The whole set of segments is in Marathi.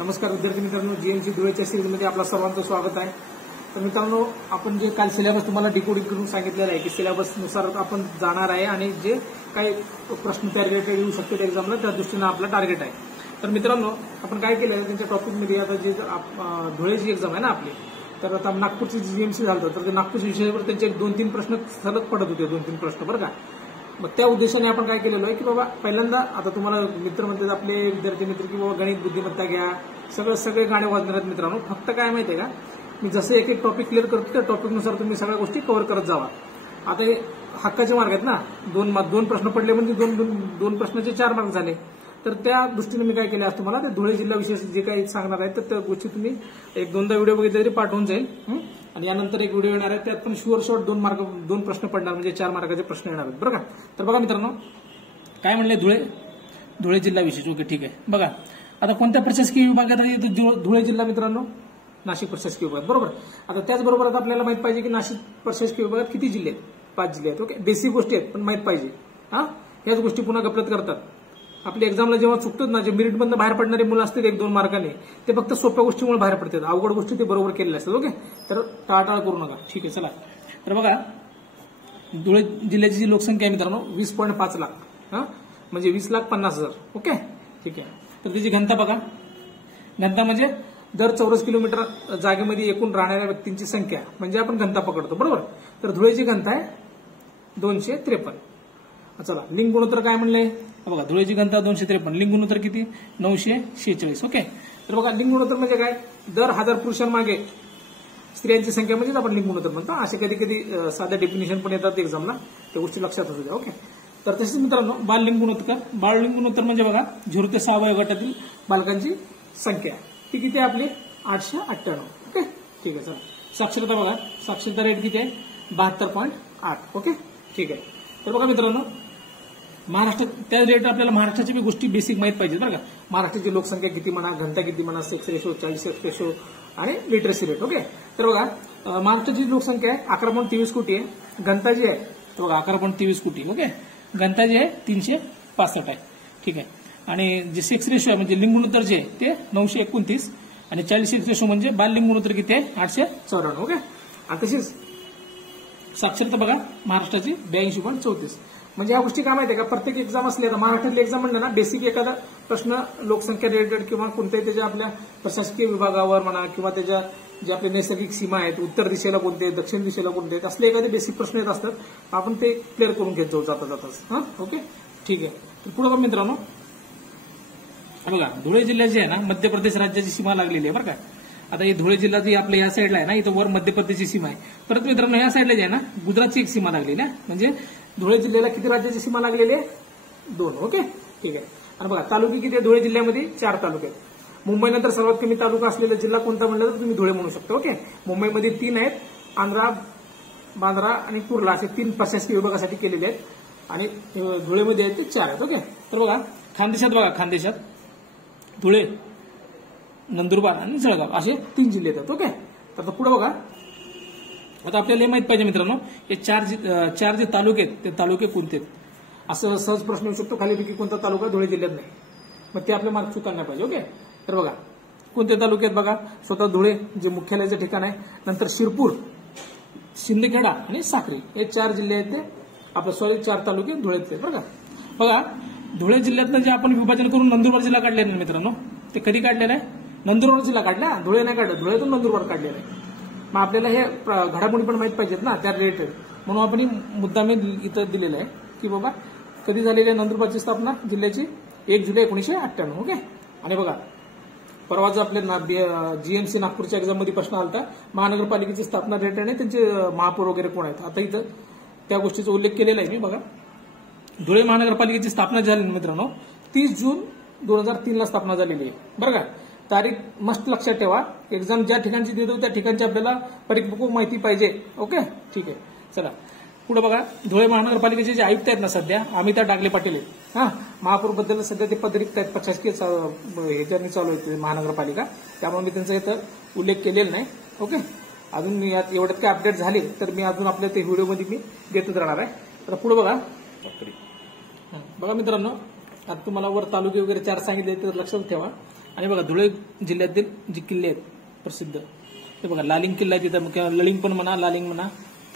नमस्कार विद्यार्थी मित्रांनो, जीएमसी धुळेच्या सिरीजमध्ये आपलं सर्वांचं स्वागत आहे. तर मित्रांनो, आपण जे काल सिलेबस तुम्हाला डिकोडिंग करून सांगितलेलं आहे की सिलेबसनुसार आपण जाणार आहे आणि जे काही प्रश्न त्या रिलेटेड येऊ शकतात एक्झामला त्या दृष्टीनं आपला टार्गेट आहे. तर मित्रांनो, आपण काय केलं त्यांच्या टॉपिकमध्ये आता जे धुळेची एक्झाम आहे ना आपली, तर आता नागपूरची जीएमसी झालं तर ते नागपूर विषयावर त्यांचे 2-3 प्रश्न सलग पडत होते, 2-3 प्रश्न बरं का. मग त्या उद्देशाने आपण काय केलेलं आहे की बाबा पहिल्यांदा आता तुम्हाला मित्र म्हणतात आपले विद्यार्थी मित्र की बाबा गणित बुद्धिमत्ता घ्या, सगळे गाणे वाजणार आहेत मित्रांनो. फक्त काय माहितीये का, मी जसं एक एक टॉपिक क्लिअर करतो त्या टॉपिकनुसार तुम्ही सगळ्या गोष्टी कव्हर करत जावा. आता हे हक्काचे मार्क आहेत ना, दोन प्रश्न पडले म्हणजे दोन प्रश्नाचे 4 मार्क झाले. तर त्या दृष्टीने मी काय केलं आज तुम्हाला ते धुळे जिल्हा विशेष जे काही सांगणार आहे तर त्या गोष्टी तुम्ही 1-2दा व्हिडिओ बघितले तरी पाठवून जाईल. आणि यानंतर एक व्हिडिओ येणार आहे त्यात पण शुअर शॉर्ट 2 प्रश्न पडणार म्हणजे 4 मार्काचे प्रश्न येणार आहेत बरं का. तर बघा मित्रांनो, काय म्हणले धुळे जिल्हा विशेष. ओके, ठीक आहे. बघा आता कोणत्या प्रशासकीय विभागात आहे धुळे जिल्हा मित्रांनो? नाशिक प्रशासकीय विभाग बरोबर. आता त्याचबरोबर आता आपल्याला माहित पाहिजे की नाशिक प्रशासकीय विभागात किती जिल्हे आहेत? 5 जिल्हे आहेत. ओके, बेसिक गोष्टी आहेत पण माहित पाहिजे. ह्याच गोष्टी पुन्हा गफलत करतात. आपल्या एक्झामला जेव्हा चुकतात ना, जे मेरिटमधून बाहेर पडणारे मुलं असतात 1-2 मार्काने, ते फक्त सोप्या गोष्टीमुळे बाहेर पडतात, अवघड गोष्टी ते बरोबर केलेल्या असतात. ओके, तर टाळाटाळ करू नका. ठीक आहे, चला. तर बघा, धुळे जिल्ह्याची जी लोकसंख्या आहे मित्रांनो 20.5 लाख, म्हणजे 20,50,000. ओके, ठीक आहे. तर त्याची घनता बघा, घनता म्हणजे दर चौरस किलोमीटर जागेमध्ये एकूण राहणाऱ्या व्यक्तींची संख्या म्हणजे आपण घनता पकडतो बरोबर. तर धुळेची घनता आहे 253. चला, लिंग गुणोत्तर काय म्हणलंय बघा, धुळेची घनता 253, लिंग गुणोत्तर किती? 946. ओके, तर बघा लिंग गुणोत्तर म्हणजे काय, दर 1000 पुरुषांमागे स्त्रियांची संख्या म्हणजे आपण लिंग गुणोत्तर म्हणतो. असे कधी कधी साध्या डेफिनेशन पण येतात एक्झामला, त्या गोष्टी लक्षात असू द्या. ओके, तर तसेच मित्रांनो बाल लिंग गुणोत्तर म्हणजे बघा 0 ते 6 वयोगटातील बालकांची संख्या ती किती आहे आपली? 898. ओके, ठीक आहे. चला, साक्षरता बघा, साक्षरता रेट किती आहे? 72.8. ओके, ठीक आहे. तर बघा मित्रांनो, महाराष्ट्र त्या रेट आपल्याला महाराष्ट्राची बी गोष्टी बेसिक माहित पाहिजे बरं का. महाराष्ट्राची लोकसंख्या किती म्हणा, घनता किती म्हणा, sex ratio, child sex ratio आणि लिटरसी रेट. ओके, तर बघा महाराष्ट्राची लोकसंख्या आहे 11.23 कोटी आहे. घनता जी आहे तर बघा 11.23 कोटी. ओके, घनता जी आहे 365 आहे. ठीक आहे. आणि जे सेक्स रेशो आहे म्हणजे लिंग गुणोत्तर जे आहे ते 929 आणि चाइल्ड सेक्स रेशो म्हणजे बाल लिंग गुणोत्तर किती आहे? 894. ओके, आणि तशीच साक्षरता बघा महाराष्ट्राची 82.34. म्हणजे ह्या गोष्टी काय माहिती आहे का, प्रत्येक एक्झाम असली आता महाराष्ट्रातली एक्झाम म्हणलं ना, बेसिक एखादा प्रश्न लोकसंख्या रिलेटेड किंवा कोणत्याही त्याच्या आपल्या प्रशासकीय विभागावर म्हणा किंवा त्याच्या जे आपले नैसर्गिक सीमा आहेत, उत्तर दिशेला कोणते आहेत, दक्षिण दिशेला कोणते आहेत, असले एखादे बेसिक प्रश्न येत असतात, आपण ते क्लिअर करून घेत जाऊ जाताच. ओके, ठीक आहे. तर पुढे बघा मित्रांनो, बघा धुळे जिल्ह्याची आहे ना मध्य प्रदेश राज्याची सीमा लागलेली आहे बरं का. आता ही धुळे जिल्हा जी आपल्या या साईडला आहे ना, इथं वर मध्य प्रदेशची सीमा आहे. परत मित्रांनो या साईडला जे आहे ना गुजरातची एक सीमा लागलेली आहे. म्हणजे धुळे जिल्ह्याला किती राज्याची सीमा लागलेली आहे? 2. ओके, ठीक आहे. आणि बघा तालुके किती आहे धुळे जिल्ह्यामध्ये? 4 तालुके आहेत. मुंबईनंतर सर्वात कमी तालुका असलेला जिल्हा कोणता म्हणलं तर तुम्ही धुळे म्हणू शकता. ओके, मुंबईमध्ये 3 आहेत, आंध्रा, बांद्रा आणि कुर्ला असे 3 प्रशासकीय विभागासाठी केलेले आहेत आणि धुळेमध्ये आहेत ते 4 आहेत. ओके, तर बघा खानदेशात बघा, खानदेशात धुळे, नंदुरबार आणि जळगाव असे 3 जिल्हे आहेत. ओके, तर पुढे बघा, आता आपल्याला हे माहित पाहिजे मित्रांनो हे चार जे तालुके आहेत ते तालुके कोणते आहेत. असं सहज प्रश्न येऊ शकतो खालीपैकी कोणता तालुका धुळे जिल्ह्यात नाही, मग ते आपले मार्क चुकायला नाही पाहिजे. ओके, तर बघा कोणते तालुके आहेत बघा, स्वतः धुळे जे मुख्यालयाचं ठिकाण आहे, नंतर शिरपूर, शिंदखेडा आणि साक्री हे 4 जिल्हे आहेत ते आपलं 4 तालुके धुळेतले बरं का. बघा धुळे जिल्ह्यातलं जे आपण विभाजन करून नंदुरबार जिल्हा काढलेला मित्रांनो, ते कधी काढलेलं आहे? नंदुरबार जिल्हा काढला, धुळे नाही काढलं, धुळेतून नंदुरबार काढलेलं आहे. मग आपल्याला हे घडामोडी पण माहित पाहिजेत ना त्या रिलेटेड, म्हणून आपण मुद्दाम इथं दिलेलं आहे की बाबा कधी झालेली आहे नंदुरबारची स्थापना जिल्ह्याची? 1 जुलै 1998. ओके, आणि बघा परवाच आपल्या जीएमसी नागपूरच्या एक्झाममध्ये प्रश्न आला होता महानगरपालिकेची स्थापना रिलेटेड आणि त्यांचे महापौर वगैरे कोण आहेत. आता इथं त्या गोष्टीचा उल्लेख केलेला आहे मी. बघा धुळे महानगरपालिकेची स्थापना झाली मित्रांनो 30 जून 2003 स्थापना झालेली आहे बरं का. तारीख मस्त लक्षात ठेवा, एक्झाम ज्या ठिकाणची देतो त्या ठिकाणची आपल्याला परिपक्व माहिती पाहिजे. ओके, ठीक आहे. चला पुढे बघा, धुळे महानगरपालिकेचे जे आयुक्त आहेत ना सध्या अमिता डागले पाटील आहेत. महापौर बद्दल सध्या ते पदरिक्त आहेत, प्रशासकीय ह्याच्यानी चालू आहे महानगरपालिका, त्यामुळे मी त्यांचा इथं उल्लेख केलेला नाही. ओके, अजून मी एवढ्यात काय अपडेट झाले तर मी अजून आपल्या ते व्हिडिओमध्ये मी देतच राहणार आहे. तर पुढे बघा मित्रांनो, आता तुम्हाला वर तालुके वगैरे 4 सांगितले तर लक्षात ठेवा. आणि बघा धुळे जिल्ह्यातील जे किल्ले आहेत प्रसिद्ध ते बघा लालिंग किल्ला आहे तिथं, किंवा ललिंग पण म्हणा, लालिंग म्हणा,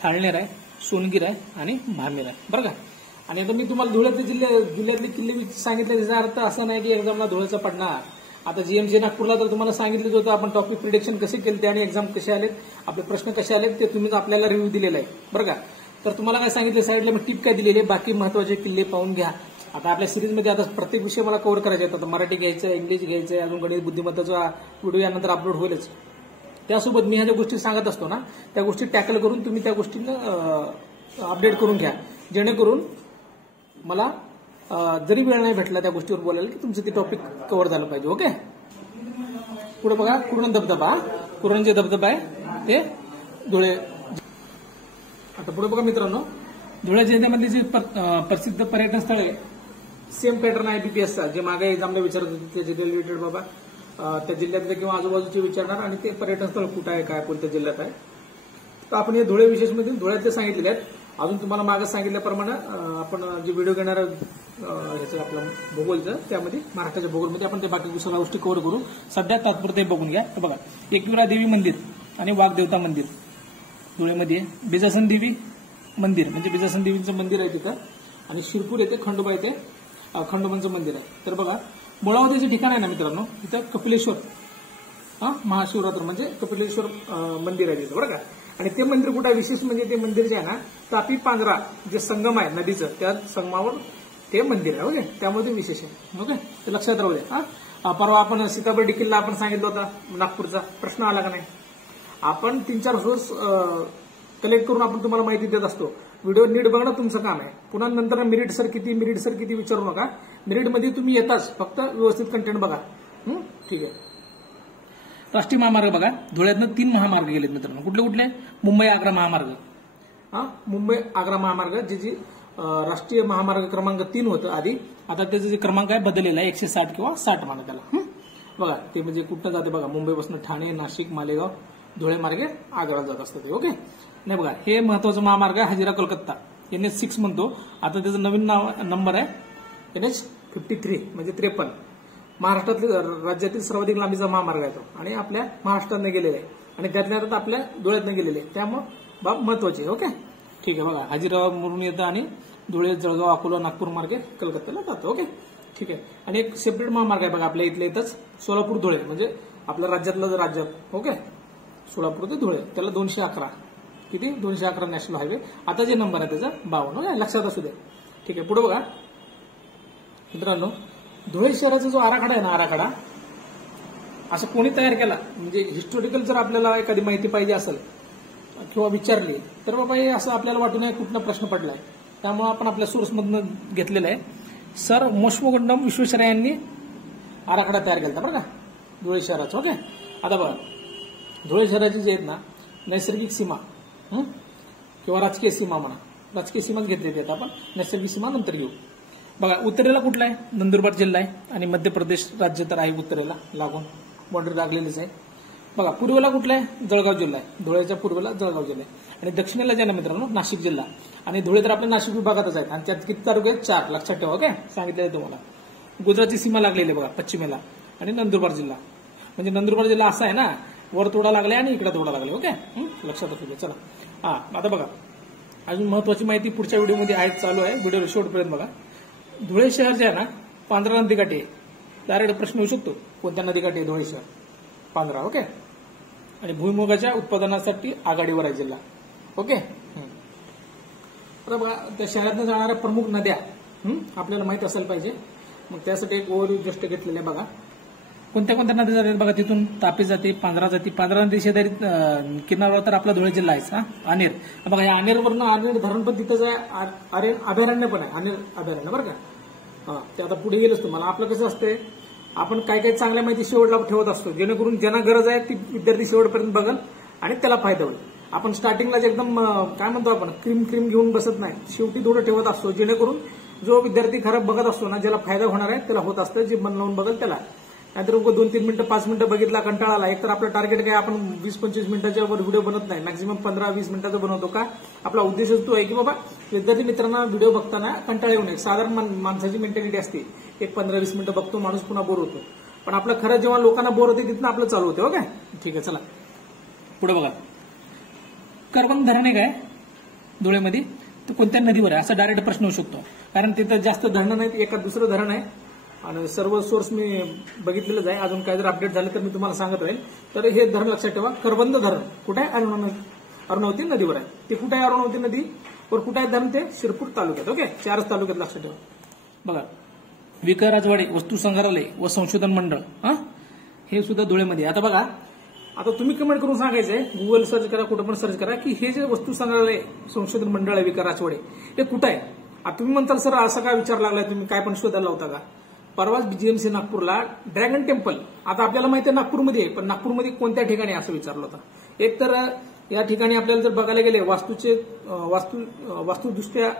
थाळनेर आहे, सोनगीर आहे आणि भामेर आहे बरं का. आणि आता मी तुम्हाला धुळ्यातले जिल्ह्यातले किल्ले सांगितले, त्याचा अर्थ असा नाही की एक्झामला धुळ्याचा पडणार. आता जीएमसी नागपूरला तर तुम्हाला सांगितलं होतं आपण टॉपिक प्रिडिक्शन कसे केले आणि एक्झाम कसे आलेत, आपले प्रश्न कसे आलेत ते तुम्ही आपल्याला रिव्ह्यू दिलेला आहे बरं का. तर तुम्हाला काय सांगितलं साईडला मी टिप काय दिलेली आहे, बाकी महत्वाचे किल्ले पाहून घ्या. आता आपल्या सिरीजमध्ये आता प्रत्येक विषय मला कव्हर करायचे आहेत. आता मराठी घ्यायचं, इंग्लिश घ्यायचं, अजून गणित बुद्धिमत्ताचा व्हिडिओ यानंतर अपलोड होईलच. त्यासोबत मी ह्या ज्या गोष्टी सांगत असतो ना त्या गोष्टी टॅकल करून तुम्ही त्या गोष्टींना अपडेट करून घ्या, जेणेकरून मला जरी वेळ नाही भेटला त्या गोष्टीवर बोलायला की तुमचं ते टॉपिक कव्हर झालं पाहिजे. ओके. पुढे बघा कुरण धबधबा, कुरण जे धबधबा आहे ते धुळे. आता पुढे बघा मित्रांनो, धुळे जिल्ह्यामध्ये जे प्रसिद्ध पर्यटन स्थळ आहे सेम पॅटर्न आहे बीपीएसचा, जे मागे एक्झामला विचारत होते त्याचे रिलेटेड बाबा त्या जिल्ह्यातले किंवा आजूबाजूचे विचारणार आणि ते पर्यटन स्थळ कुठं आहे, काय कोणत्या जिल्ह्यात आहे. तर आपण हे धुळे विशेषमध्ये धुळ्यातले सांगितलेले आहेत. अजून तुम्हाला मागे सांगितल्याप्रमाणे आपण जे व्हिडिओ घेणार ह्याचं आपलं भूगोलचं त्यामध्ये महाराष्ट्राच्या भूगोलमध्ये आपण ते बाकी सगळ्या गोष्टी कव्हर करू. सध्या तात्पुरते बघून घ्या. तर बघा एकविरा देवी मंदिर आणि वाघदेवता मंदिर धुळेमध्ये, बिजासन देवी मंदिर म्हणजे बिजासन देवीचं मंदिर आहे तिथं, आणि शिरपूर येथे खंडोबा येथे खंडोबांचं मंदिर आहे. तर बघा मुळावते जे ठिकाण आहे ना मित्रांनो, तिथं कपिलेश्वर महाशिवरात्र म्हणजे कपिलेश्वर मंदिर आहे तिथं बरं का. आणि ते मंदिर कुठं आहे विशेष म्हणजे ते मंदिर जे आहे ना तापी पांजरा जे संगम आहे नदीचं त्या संगमावर ते मंदिर आहे. ओके. त्यामुळे ते विशेष आहे. ओके. ते लक्षात राहू द्या. परवा आपण सीताबर्डी किल्ला आपण सांगितलं होता नागपूरचा, प्रश्न आला का नाही. आपण 3-4 सोर्स कलेक्ट करून आपण तुम्हाला माहिती देत असतो. व्हिडिओ नीट बघणं तुमचं काम आहे. पुन्हा नंतर मेरिट सर किती विचारू नका. मेरिटमध्ये तुम्ही येताच फक्त व्यवस्थित कंटेंट बघा. ठीक आहे. राष्ट्रीय महामार्ग बघा धुळ्यातनं 3 महामार्ग गेलेत मित्रांनो. कुठले मुंबई आग्रा महामार्ग, मुंबई आग्रा महामार्ग जी राष्ट्रीय महामार्ग क्रमांक 3 होतं आधी, आता त्याचं जे क्रमांक आहे बदललेला आहे 160 किंवा 60 म्हणा त्याला. बघा ते म्हणजे कुठं जाते बघा, मुंबईपासून ठाणे, नाशिक, मालेगाव, धुळे मार्गे आग्राला जात असतं ते. ओके. नाही बघा हे महत्वाचं महामार्ग आहे हजिरा कोलकाता, NH6 म्हणतो. आता त्याचं नवीन नंबर आहे NH53 म्हणजे 53. महाराष्ट्रातील राज्यातील सर्वाधिक लांबीचा महामार्ग आहे तो, आणि आपल्या महाराष्ट्रातनं गेलेला आहे, आणि त्यातल्या त्यात आपल्या धुळ्यातनं गेलेले आहे. त्यामुळे बाब महत्वाची आहे. ओके. ठीक आहे. बघा हजिरा म्हणून येतं आणि धुळे, जळगाव, अकोला, नागपूर मार्गे कलकत्त्याला जातो. ओके. ठीक आहे. आणि एक सेपरेट महामार्ग आहे बघा आपल्या इथल्या इथंच सोलापूर धुळे म्हणजे आपल्या राज्यातलं राज्यात. ओके. सोलापूर ते धुळे त्याला 211 किती 211 नॅशनल हायवे. आता जे नंबर आहे त्याचा 52. लक्षात असू दे. ठीक आहे. पुढे बघा मित्रांनो, धुळे शहराचा जो आराखडा आहे ना, आराखडा असं कोणी तयार केला म्हणजे हिस्टोरिकल जर आपल्याला एखादी माहिती पाहिजे असेल किंवा विचारली तर बाबा हे असं आपल्याला वाटू नये कुठला प्रश्न पडलाय. त्यामुळे आपण आपल्या सोर्समधून घेतलेलं आहे. सर मोशमोगंडम विश्वेश्वरय्या यांनी आराखडा तयार केला बरं का धुळे शहराचा. ओके. आता बघा धुळे शहराची जे आहेत ना नैसर्गिक सीमा किंवा राजकीय सीमा म्हणा, राजकीय सीमाच घेतली आहेत आपण, नैसर्गिक सीमा नंतर घेऊ. बघा उत्तरेला कुठला आहे, नंदुरबार जिल्हा आहे, आणि मध्य प्रदेश राज्य तर आहे उत्तरेला लागून, बॉर्डर लागलेलीच आहे. बघा पूर्वेला कुठला आहे, जळगाव जिल्हा आहे, धुळ्याच्या पूर्वेला जळगाव जिल्हा आहे, आणि दक्षिणेला जे ना मित्रांनो नाशिक जिल्हा, आणि धुळे तर आपल्या नाशिक विभागातच आहेत, आणि त्यात किती तालुके आहेत, 4. लक्षात ठेवा. ओके. सांगितलेलं तुम्हाला. गुजरातची सीमा लागलेली आहे बघा पश्चिमेला, आणि नंदुरबार जिल्हा म्हणजे नंदुरबार जिल्हा असा आहे ना, वर तोडा लागलाय आणि इकडे तोडा लागलाय. ओके. लक्षात असू दे. चला आता बघा अजून महत्वाची माहिती पुढच्या व्हिडिओमध्ये आहे, चालू आहे, व्हिडिओ शेवटपर्यंत बघा. धुळे शहर जे आहे ना 15 नदीकाठी आहे. डायरेक्ट प्रश्न येऊ शकतो कोणत्या नदीकाठी आहे धुळे शहर, 15. ओके. आणि भुईमुगाच्या उत्पादनासाठी आघाडीवर आहे जिल्हा. ओके. आता बघा त्या शहरातून जाणाऱ्या प्रमुख नद्या आपल्याला माहित असायला पाहिजे. मग त्यासाठी एक ओव्हरव्ह्यू जस्ट घेतलेलं आहे. बघा कोणत्या कोणत्या नद्या जातात बघा. तिथून तापी जाते, पांझरा जाते. पांझरा नदी शेजारी किनाऱ्यावर तर आपला धुळे जिल्हा आहे. अनेर बघा, या अनेरवरनं अनेर धरण पण तिथंच आहे, अभयारण्य पण आहे, अनेर अभयारण्य बरं का. ते आता पुढे गेलंच तुम्हाला. आपलं कसं असतंय, आपण काय काय चांगल्या माहिती शेवटला ठेवत असतो, जेणेकरून ज्यांना गरज आहे ती विद्यार्थी शेवटपर्यंत बघल आणि त्याला फायदा होईल. आपण स्टार्टिंगलाच एकदम काय म्हणतो आपण क्रीम घेऊन बसत नाही, शेवटी थोडं ठेवत असतो, जेणेकरून जो विद्यार्थी खरं बघत असतो ना, ज्याला फायदा होणार आहे त्याला होत असतं, जे मन लावून बघल त्याला. नाहीतर 2-3 मिनिटं 5 मिनिटं बघितला कंटाळा आला. एकतर आपलं टार्गेट काय, आपण 20-25 मिनिटाच्या वर व्हिडिओ बनत नाही, मॅक्झिमम 15-20 मिनिटाचा बनवतो. का आपला उद्देशच तो आहे की बाबा विद्यार्थी मित्रांना व्हिडिओ बघताना कंटाळा येऊ नये. साधारण माणसाची मेंटॅलिटी असते, एक 15-20 मिनिटं बघतो माणूस, पुन्हा बोर होतो. पण आपलं खरं जेव्हा लोकांना बोर होते तिथनं आपलं चालू होते. ओके, ठीक आहे. चला पुढे बघा. करवंद धरण आहे काय धुळेमध्ये, तर कोणत्या नदीवर आहे असा डायरेक्ट प्रश्न होऊ शकतो. कारण तिथं जास्त धरणं नाहीत, एका दुसरं धरण आहे आणि सर्व सोर्स मी बघितलेलंच आहे. अजून काय जर अपडेट झालं तर मी तुम्हाला सांगत राहील. तर हे धरण लक्षात ठेवा. करवंद धरण कुठे आहे? अरुणावती नदीवर आहे. ते कुठे आहे? अरुणावती नदीवर कुठे आहे धरण? ते शिरपूर तालुक्यात. ओके, 4 तालुक्यात लक्षात ठेवा. बघा, विका राजवाडे वस्तू संग्रहालय व संशोधन मंडळ हे सुद्धा धुळेमध्ये. आता बघा, आता तुम्ही कमेंट करून सांगायचंय, गुगल सर्च करा, कुठं पण सर्च करा, की हे जे वस्तू संग्रहालय संशोधन मंडळ आहे विका राजवाडे हे कुठं आहे. आता तुम्ही म्हणताल सर असं काय विचार लागलाय, तुम्ही काय पण शोधायला होता का? परवाच BGMC नागपूरला ड्रॅगन टेम्पल, आता आपल्याला माहिती आहे नागपूरमध्ये आहे, पण नागपूरमध्ये कोणत्या ठिकाणी असं विचारलं होतं. एक तर या ठिकाणी आपल्याला जर बघायला गेले वास्तुदृष्ट्या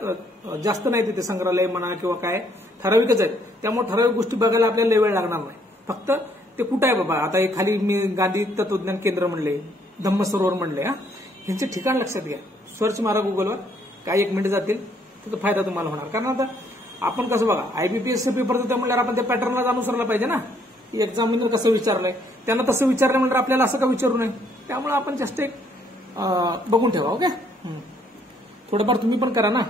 जास्त नाही तिथे संग्रहालय म्हणा किंवा काय, ठराविकच आहेत. त्यामुळे ठराविक गोष्टी बघायला आपल्याला वेळ लागणार नाही. फक्त ते कुठं आहे बाबा. आता हे खाली मी गांधी तत्वज्ञान केंद्र म्हणले, धम्म सरोवर म्हणले, ह्यांचे ठिकाण लक्षात घ्या. सर्च मारा गुगलवर, काय 1 मिनिट जातील, त्याचा फायदा तुम्हाला होणार. कारण आता आपण कसं बघा, IBPS पेपर देतो म्हणल्यावर आपण त्या पॅटर्नला अनुसरला पाहिजे ना. एक्झामिनर कसं विचारलंय, त्यांना तसं विचारलं म्हणल्यावर आपल्याला असं का विचारू नये. त्यामुळे आपण जास्त एक बघून ठेवा. ओके, थोडंफार तुम्ही पण करा ना.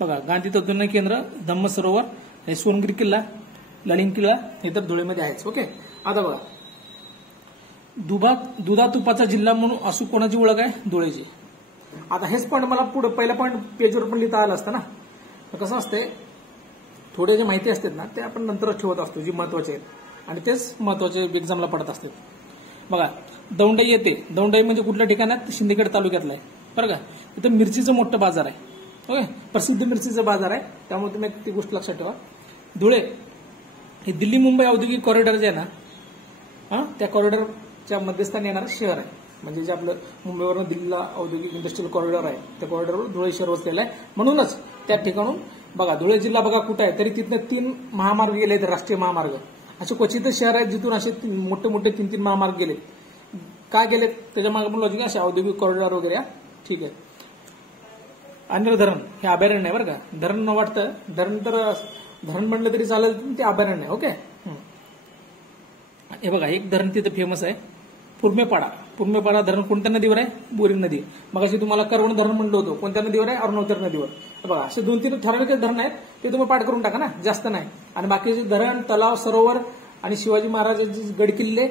बघा, गांधी तत्वज्ञान केंद्र, धम्म सरोवर, सोनगिरी किल्ला, ललिंग किल्ला हे तर धुळेमध्ये आहेच. ओके, आता बघा, दुधा तुपाचा जिल्हा म्हणून असू कोणाची ओळख आहे? धुळेची. आता हेच पॉईंट मला पुढे पहिला पॉईंट पेजवर पण लिहिता आलं असतं ना. तर कसं असतंय, थोडे जे माहिती असतात ना ते आपण नंतरच ठेवत असतो, जी महत्वाचे आहेत, आणि तेच महत्वाचे एक्झामला पडत असतात. बघा, दौंडाई येते. दौंडाई म्हणजे कुठल्या ठिकाणात? शिंदेखेड तालुक्यातला आहे बरं का. इथं मिरचीचं मोठं बाजार आहे. ओके, प्रसिद्ध मिरचीचं बाजार आहे. त्यामुळे तुम्ही ती गोष्ट लक्षात ठेवा. धुळे हे दिल्ली मुंबई औद्योगिक कॉरिडॉर जे आहे ना, त्या कॉरिडॉरच्या मध्यस्थानी येणारं शहर आहे. म्हणजे जे आपलं मुंबईवरून दिल्लीला औद्योगिक इंडस्ट्रियल कॉरिडॉर आहे, त्या कॉरिडॉरवर धुळे शहर वसलेलं आहे. म्हणूनच त्या ठिकाणून बघा, धुळे जिल्हा बघा कुठे आहे, तरी तिथनं 3 महामार्ग गेले, राष्ट्रीय महामार्ग. असे क्वचितच शहर आहेत जिथून असे मोठे मोठे 3-3 महामार्ग गेले. काय गेले त्याच्या मागे पण लॉजिक असे औद्योगिक कॉरिडॉर वगैरे. ठीक आहे. आणि धरण हे अभयारण्य आहे बरं का. धरण न वाटतं, धरण तर धरण म्हणलं तरी चालेल, ते अभयारण्य आहे. ओके, हे बघा, एक धरण तिथं फेमस आहे, पुरमेपाडा धरण कोणत्या नदीवर आहे? बोरिंग नदी. मग अशी तुम्हाला करवंद धरण म्हणलं होतं, कोणत्या नदीवर आहे? अरुणावती नदीवर. बघा, असे 2-3 ठराविक धरण आहेत, ते तुम्ही पाठ करून टाका ना, जास्त नाही. आणि बाकीचे धरण, तलाव, सरोवर आणि शिवाजी महाराजांचे गड किल्ले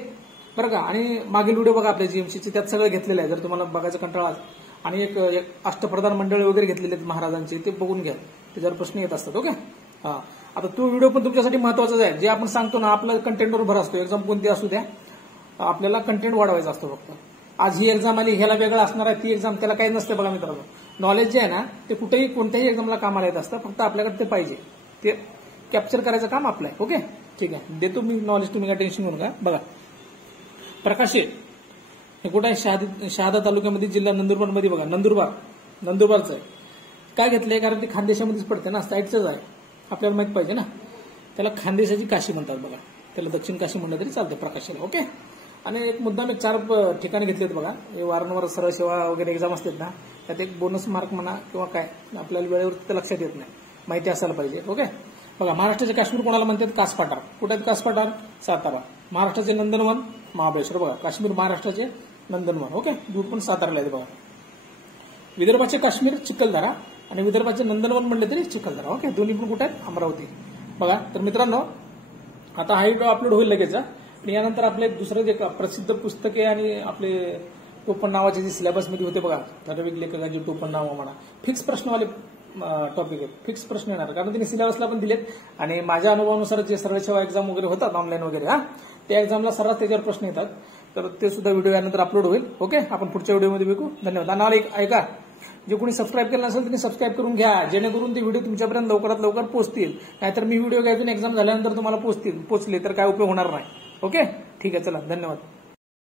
बरं का. आणि मागील व्हिडिओ बघा आपल्या GMCचे, त्यात सगळं घेतलेलं आहे. जर तुम्हाला बघायचं कंटाळा आणि एक अष्टप्रधान मंडळ वगैरे घेतलेले आहेत महाराजांचे, ते बघून घ्या, त्याच्यावर प्रश्न येत असतात. ओके, आता तो व्हिडिओ पण तुमच्यासाठी महत्वाचाच आहे. जे आपण सांगतो ना, आपला कंटेंटवर भर असतो. एक्झाम कोणती असू द्या, आपल्याला कंटेंट वाढवायचा असतो. फक्त आज ही एक्झाम आली, ह्याला वेगळं असणार आहे, ती एक्झाम त्याला काही नसतं बघा मित्रांनो. नॉलेज जे आहे ना, ते कुठेही कोणत्याही एक्झामला कामाला येत असतं. फक्त आपल्याकडे ते पाहिजे, ते कॅप्चर करायचं काम आपलं आहे. ओके, ठीक आहे, देतो मी नॉलेज, तुम्ही काय टेन्शन घेऊ नका. बघा, प्रकाशे हे कुठं आहे? शहादा तालुक्यामध्ये, जिल्हा नंदुरबारमध्ये. बघा, नंदुरबारचं आहे. काय घेतलंय? कारण ते खानदेशामध्येच पडते ना, साईडचंच आहे, आपल्याला माहित पाहिजे ना. त्याला खानदेशाची काशी म्हणतात बघा, त्याला दक्षिण काशी म्हणलं तरी चालतं प्रकाशाला. ओके, आणि एक मुद्दा मी 4 ठिकाणी घेतलेत बघा. हे वारंवार सरळ सेवा वगैरे एक्झाम असतात ना, त्यात एक बोनस मार्क म्हणा किंवा काय, आपल्याला वेळेवर ते लक्षात येत नाही, माहिती असायला पाहिजे. ओके, बघा, महाराष्ट्राचे काश्मीर कोणाला म्हणतात? कासपाटार. कुठे आहेत कासपाटार? सातारा. महाराष्ट्राचे नंदनवन महाबळेश्वर. बघा, काश्मीर महाराष्ट्राचे नंदनवन. ओके, दूर पण साताराला आहे बघा. विदर्भाचे काश्मीर चिखलदरा आणि विदर्भाचे नंदनवन म्हणले तरी चिखलदरा. ओके, दोन्ही पण कुठे आहेत? अमरावती. बघा, तर मित्रांनो, आता हा व्हिडिओ अपलोड होईल लगेच. आणि यानंतर आपले दुसरं जे प्रसिद्ध पुस्तके आणि आपले टोपण नावाचे जे सिलेबसमध्ये होते बघा, ठराविक लेखकांचे टोपण नाव म्हणा, फिक्स प्रश्नवाले टॉपिक आहेत, फिक्स प्रश्न येणार. कारण त्यांनी सिलेबसला पण दिलेत. आणि माझ्या अनुभवानुसार जे सरळ सेवा एक्झाम वगैरे होतात ऑनलाईन वगैरे, त्या एक्झामला सर्रास त्याच्यावर प्रश्न येतात. तर ते सुद्धा व्हिडिओ यानंतर अपलोड होईल. ओके, आपण पुढच्या व्हिडिओमध्ये भेटू. धन्यवाद. आणि ऐका, जे कोणी सबस्क्राईब केलं नसेल त्यांनी सबस्क्राईब करून घ्या, जेणेकरून ते व्हिडिओ तुमच्यापर्यंत लवकरात लवकर पोहोचतील. नाहीतर मी व्हिडिओ घ्यायतून एक्झाम झाल्यानंतर तुम्हाला पोहोचले तर काय उपयोग होणार नाही. ओके, ठीक आहे, चला, धन्यवाद.